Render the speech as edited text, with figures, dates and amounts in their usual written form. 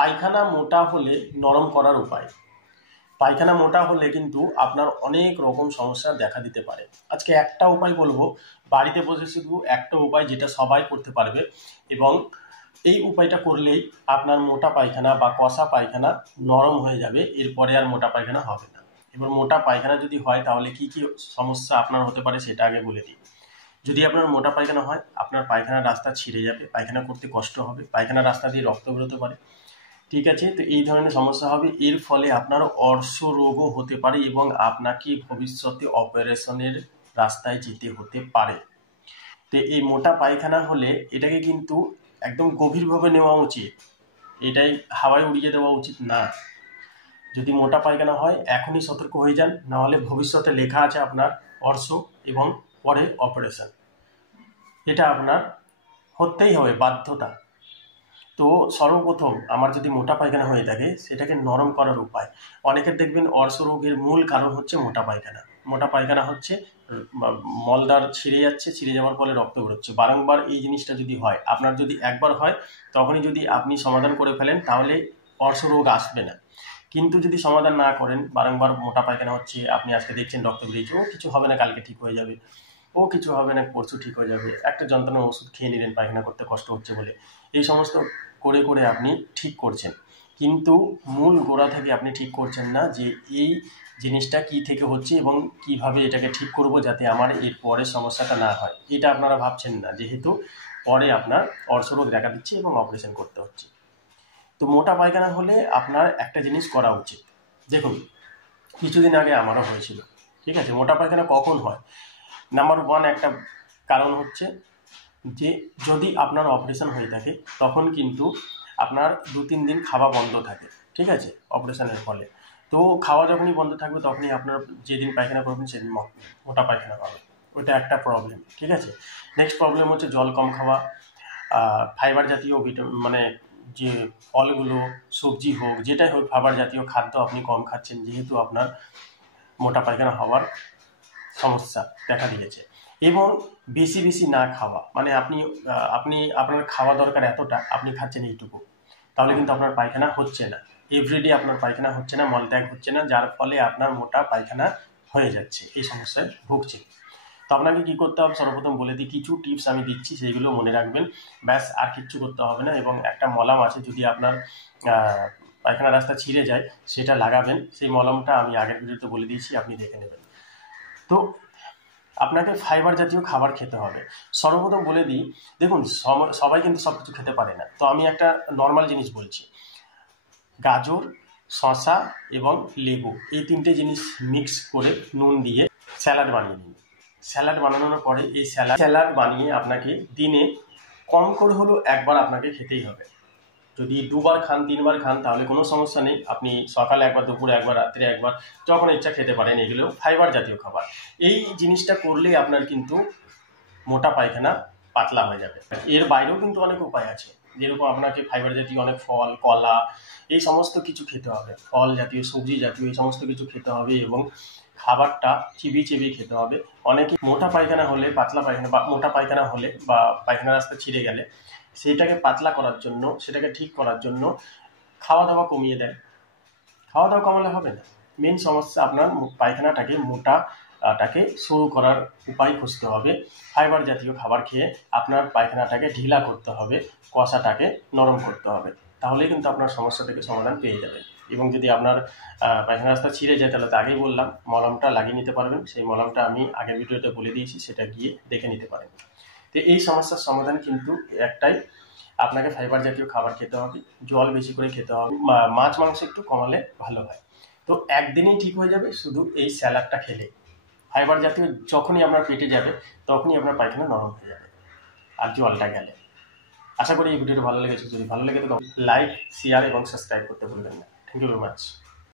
পায়খানা মোটা হলে নরম করার উপায়। পায়খানা মোটা হলে কিন্তু আপনার অনেক রকম সমস্যা দেখা দিতে পারে। আজকে একটা উপায় বলবো, বাড়িতে বসে শুধু একটা উপায় যেটা সবাই করতে পারবে, এবং এই উপায়টা করলেই আপনার মোটা পায়খানা বা কষা পায়খানা নরম হয়ে যাবে, এরপরে আর মোটা পায়খানা হবে না। এবার মোটা পায়খানা যদি হয় তাহলে কি কি সমস্যা আপনার হতে পারে সেটা আগে বলে দিই। যদি আপনার মোটা পায়খানা হয়, আপনার পায়খানার রাস্তা ছিঁড়ে যাবে, পায়খানা করতে কষ্ট হবে, পায়খানার রাস্তা দিয়ে রক্ত বেরোতে পারে, ঠিক আছে। তো এই ধরনের সমস্যা হবে, এর ফলে আপনার অর্শ রোগও হতে পারে এবং আপনাকে ভবিষ্যতে অপারেশনের রাস্তায় যেতে হতে পারে। তো এই মোটা পায়খানা হলে এটাকে কিন্তু একদম গভীরভাবে নেওয়া উচিত, এটাই হাওয়ায় উড়িয়ে দেওয়া উচিত না। যদি মোটা পায়খানা হয় এখনই সতর্ক হয়ে যান, নাহলে ভবিষ্যতে লেখা আছে আপনার অর্শ এবং পরে অপারেশন, এটা আপনার হতেই হবে, বাধ্যতা। তো সর্বপ্রথম আমার যদি মোটা পায়খানা হয়ে থাকে সেটাকে নরম করার উপায়। অনেকের দেখবেন অর্শ রোগের মূল কারণ হচ্ছে মোটা পায়খানা। মোটা পায়খানা হচ্ছে মলদ্বার ছিঁড়ে যাচ্ছে, ছিঁড়ে যাওয়ার ফলে রক্ত বেরোচ্ছে। বারংবার এই জিনিসটা যদি হয়, আপনার যদি একবার হয় তখনই যদি আপনি সমাধান করে ফেলেন তাহলে অর্শ রোগ আসবে না। কিন্তু যদি সমাধান না করেন, বারংবার মোটা পায়খানা হচ্ছে, আপনি আজকে দেখছেন রক্ত বেরিয়েছে, ও কিছু হবে না, কালকে ঠিক হয়ে যাবে, ও কিছু হবে না, পরশু ঠিক হয়ে যাবে, একটা যন্ত্রণার ওষুধ খেয়ে নিলেন পায়খানা করতে কষ্ট হচ্ছে বলে, এই সমস্ত করে করে আপনি ঠিক করছেন, কিন্তু মূল গোড়া থেকে আপনি ঠিক করছেন না যে এই জিনিসটা কি থেকে হচ্ছে এবং কিভাবে এটাকে ঠিক করব যাতে আমার এর পরে সমস্যাটা না হয়, এটা আপনারা ভাবছেন না, যেহেতু পরে আপনার অর্শরোগ দেখা দিচ্ছে এবং অপারেশন করতে হচ্ছে। তো মোটা পায়খানা হলে আপনার একটা জিনিস করা উচিত। দেখুন, কিছুদিন আগে আমারও হয়েছিল, ঠিক আছে। মোটা পায়খানা কখন হয়? নাম্বার ওয়ান একটা কারণ হচ্ছে যে যদি আপনার অপারেশন হয়ে থাকে তখন কিন্তু আপনার 2-3 দিন খাওয়া বন্ধ থাকে, ঠিক আছে, অপারেশনের ফলে। তো খাওয়া যখনই বন্ধ থাকবে তখনই আপনার যেদিন পায়খানা করবেন সেদিন মোটা পায়খানা পাবে, ওটা একটা প্রবলেম, ঠিক আছে। নেক্সট প্রবলেম হচ্ছে জল কম খাওয়া, ফাইবার জাতীয় মানে যে ফলগুলো, সবজি হোক, যেটাই হোক, ফাইবার জাতীয় খাদ্য আপনি কম খাচ্ছেন, যেহেতু আপনার মোটা পায়খানা হওয়ার সমস্যা দেখা দিয়েছে। এবং বেশি বেশি না খাওয়া, মানে আপনি আপনার খাওয়া দরকার এতটা, আপনি খাচ্ছেন এইটুকু, তাহলে কিন্তু আপনার পায়খানা হচ্ছে না, এভরিডে আপনার পায়খানা হচ্ছে না, মলত্যাগ হচ্ছে না, যার ফলে আপনার মোটা পায়খানা হয়ে যাচ্ছে, এই সমস্যায় ভুগছে। তো আপনাকে কী করতে হবে, সর্বপ্রথম বলে দিই, কিছু টিপস আমি দিচ্ছি, সেইগুলো মনে রাখবেন, ব্যাস, আর কিচ্ছু করতে হবে না। এবং একটা মলম আছে, যদি আপনার পায়খানা রাস্তা ছিঁড়ে যায় সেটা লাগাবেন, সেই মলমটা আমি আগের ভিডিওতে বলে দিয়েছি, আপনি দেখে নেবেন। তো আপনাকে ফাইবার জাতীয় খাবার খেতে হবে। সর্বপ্রথম বলে দিই, দেখুন, সবাই কিন্তু সব কিছু খেতে পারে না, তো আমি একটা নর্মাল জিনিস বলছি। গাজর, শসা এবং লেবু, এই 3টে জিনিস মিক্স করে নুন দিয়ে স্যালাড বানিয়ে নিন। স্যালাড বানানোর পরে এই স্যালাড বানিয়ে আপনাকে দিনে কম করে হলেও একবার আপনাকে খেতেই হবে। যদি 2বার খান, 3বার খান, তাহলে কোনো সমস্যা নেই, আপনি সকালে একবার, দুপুরে একবার, রাত্রে একবার, যখন ইচ্ছা খেতে পারেন। এগুলো ফাইবার জাতীয় খাবার। এই জিনিসটা করলেই আপনার কিন্তু মোটা পায়খানা পাতলা হয়ে যাবে। এর বাইরেও কিন্তু অনেক উপায় আছে, যেরকম আপনাকে ফাইবার জাতীয় অনেক ফল, কলা, এই সমস্ত কিছু খেতে হবে, ফল জাতীয়, সবজি জাতীয়, এই সমস্ত কিছু খেতে হবে এবং খাবারটা চিবিয়ে চিবিয়ে খেতে হবে। অনেকে মোটা পায়খানা হলে, পাতলা পায়খানা বা মোটা পায়খানা হলে বা পায়খানা রাস্তা ছিঁড়ে গেলে সেটাকে পাতলা করার জন্য, সেটাকে ঠিক করার জন্য খাওয়া দাওয়া কমিয়ে দেয়। খাওয়া দাওয়া কমালে হবে না, মেন সমস্যা আপনার পায়খানাটাকে, মোটাটাকে সরু করার উপায় খুঁজতে হবে। ফাইবার জাতীয় খাবার খেয়ে আপনার পায়খানাটাকে ঢিলা করতে হবে, কষাটাকে নরম করতে হবে, তাহলে কিন্তু আপনার সমস্যা থেকে সমাধান পেয়ে যাবেন। এবং যদি আপনার পায়খানা রাস্তা ছিঁড়ে যায় তাহলে তো আগেই বললাম মলমটা লাগিয়ে নিতে পারবেন, সেই মলমটা আমি আগের ভিডিওতে বলে দিয়েছি, সেটা গিয়ে দেখে নিতে পারেন। তো এই সমস্যার সমাধান কিন্তু একটাই, আপনাকে ফাইবার জাতীয় খাবার খেতে হবে, জল বেশি করে খেতে হবে, মাছ মাংস একটু কমালে ভালো হয়। তো একদিনেই ঠিক হয়ে যাবে শুধু এই স্যালাডটা খেলে। ফাইবার জাতীয় যখনই আপনার পেটে যাবে তখনই আপনার পায়খানা নরম হয়ে যাবে, আর জলটা গেলে। আশা করি এই ভিডিওটা ভালো লেগেছে, যদি ভালো লেগে তো লাইক, শেয়ার এবং সাবস্ক্রাইব করতে ভুলবেন না। Thank you very much.